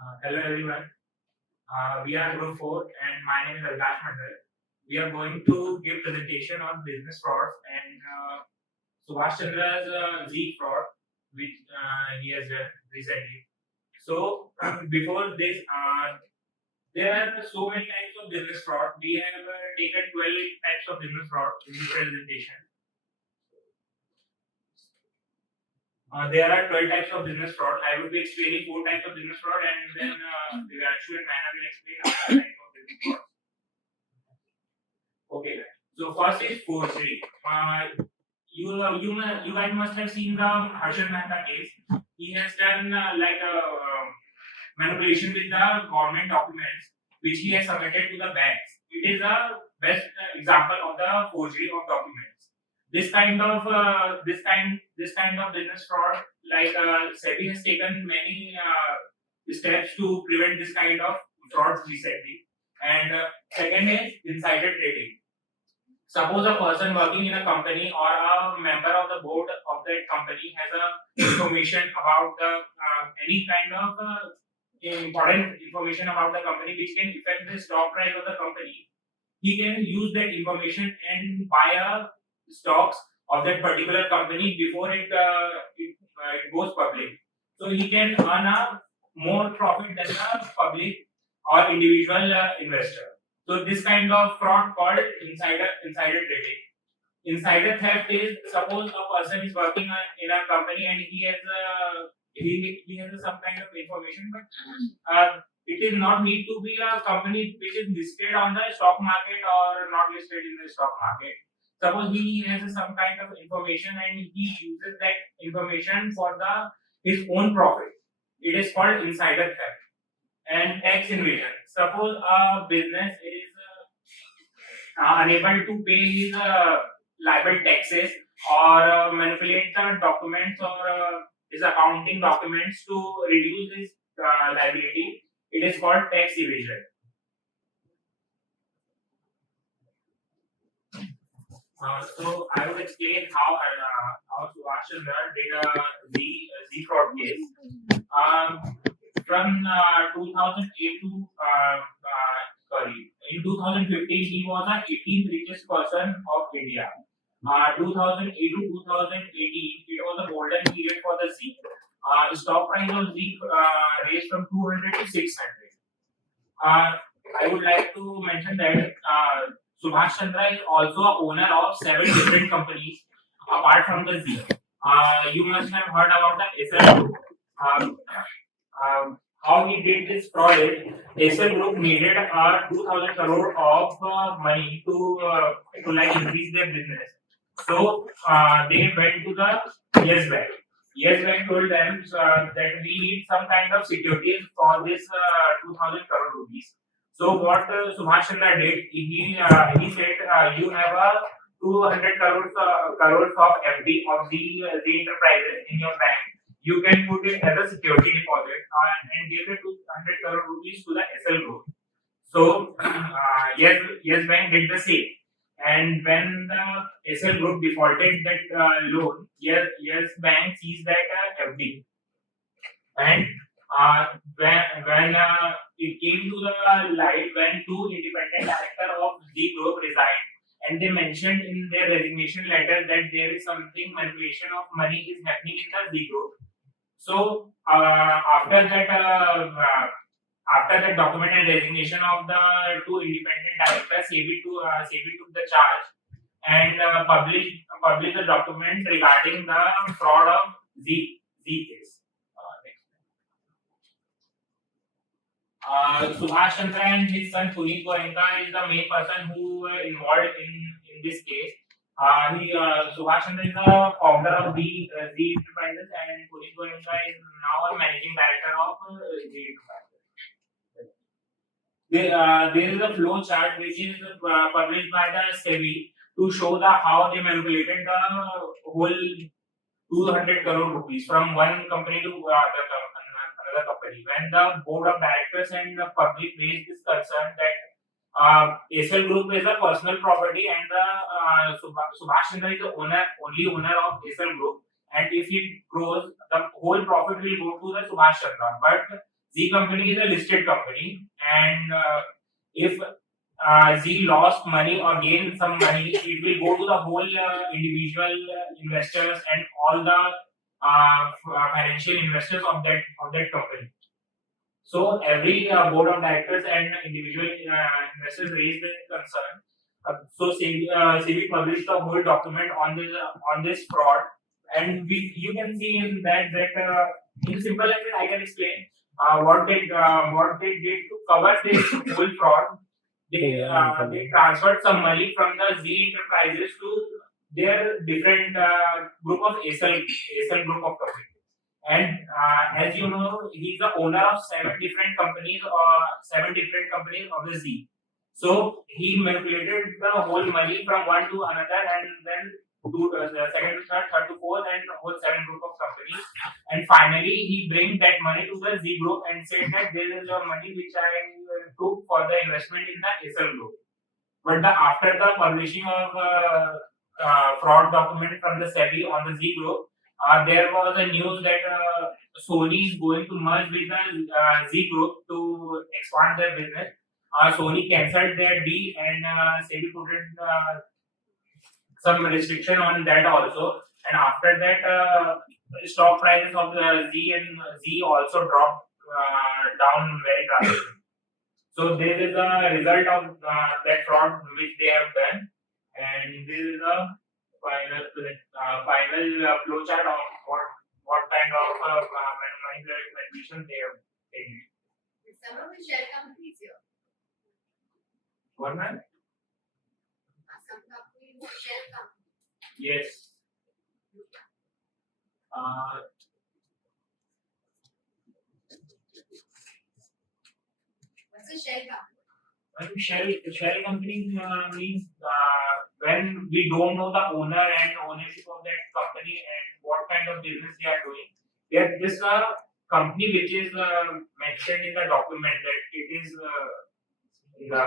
Hello everyone. We are Group 4 and my name is Alkash Mandal. We are going to give presentation on business frauds and Subhash Chandra's Z fraud which he has done recently. So before this, there are so many types of business fraud. We have taken 12 types of business fraud in this presentation. There are 12 types of business fraud. I will be explaining 4 types of business fraud and then Vivanshu and Maina will explain other type of business fraud. Okay, so first is forgery. You guys must have seen the Harshad Mehta case. He has done manipulation with the government documents which he has submitted to the banks. It is a best example of the forgery of documents. This kind of business fraud, like SEBI has taken many steps to prevent this kind of frauds recently. And second is insider trading. Suppose a person working in a company or a member of the board of that company has a information about the any kind of important information about the company which can affect the stock price of the company. He can use that information and buy a stocks of that particular company before it goes public. So he can earn a more profit than a public or individual investor. So this kind of fraud called insider trading. Insider theft is, suppose a person is working in a company and he has some kind of information, but it is not need to be a company which is listed on the stock market or not listed in the stock market. Suppose he has some kind of information and he uses that information for his own profit. It is called insider theft. And tax evasion. Suppose a business is unable to pay his liable taxes or manipulate the documents or his accounting documents to reduce his liability. It is called tax evasion. So I will explain how Subhash Chandra did a Z fraud case. From 2008 to in 2015 he was the 18th richest person of India. 2008 to 2018 it was a golden period for the Z. Stock price of Z raised from 200 to 600. I would like to mention that Subhash Chandra is also a owner of 7 different companies apart from the Z. You must have heard about the SL Group. How he did this fraud is SL Group needed 2,000 crore of money to increase their business. So they went to the Yes Bank. Yes Bank told them that we need some kind of securities for this 2,000 crore rupees. So what Subhash Chandra did, he said you have a 200 crores of FD of the enterprises in your bank. You can put it as a security deposit and give the 200 crore rupees to the SL Group. So yes Bank did the same. And when the SL Group defaulted that loan, yes Bank seized that FD. And when it came to the light, when 2 independent directors of Z Group resigned, and they mentioned in their resignation letter that there is something manipulation of money is happening in the Z Group. So after that document and resignation of the 2 independent directors, SEBI took the charge and published the document regarding the fraud of Z case. Subhash Chandra and his son Puneet Goenka is the main person who involved in this case. Subhash Chandra is the founder of Z Enterprises and Puneet Goenka is now a managing director of Z Enterprises. There is a flow chart which is published by the SEBI to show how they manipulated the whole 200 crore rupees from one company to another company. When the board of directors and the public raised this concern that SL Group is a personal property and the Subhash Chandra is the only owner of SL Group, and if it grows, the whole profit will go to the Subhash Chandra. But Z company is a listed company, and if Z lost money or gained some money, it will go to the whole individual investors and all the financial investors of that company. So every board of directors and individual investors raised their concern. So SEBI published a whole document on this fraud, and you can see in that in simple language I can explain what they did to cover this whole fraud. They transferred some money from the Z enterprises to their different group of ASL group of companies. And as you know, he's the owner of seven different companies of the Z. So he manipulated the whole money from one to another, and then to the second to third to fourth, and whole seven group of companies. And finally, he brings that money to the Z group and said that there is a money which I took for the investment in the ASL group. But after the publishing of fraud document from the SEBI on the Z group, there was a news that Sony is going to merge with the Z group to expand their business. Sony cancelled their deal, and SEBI put in some restriction on that also. And after that, stock prices of the Z also dropped down very drastically. So this is a result of that fraud which they have done, and this is a final flowchart of what kind of manipulation they have taken. Some of the share companies here. What man? Some companies share companies. Yes. What's a share company? Shell company means when we don't know the owner and ownership of that company and what kind of business they are doing. This is a company which is mentioned in the document that it is in the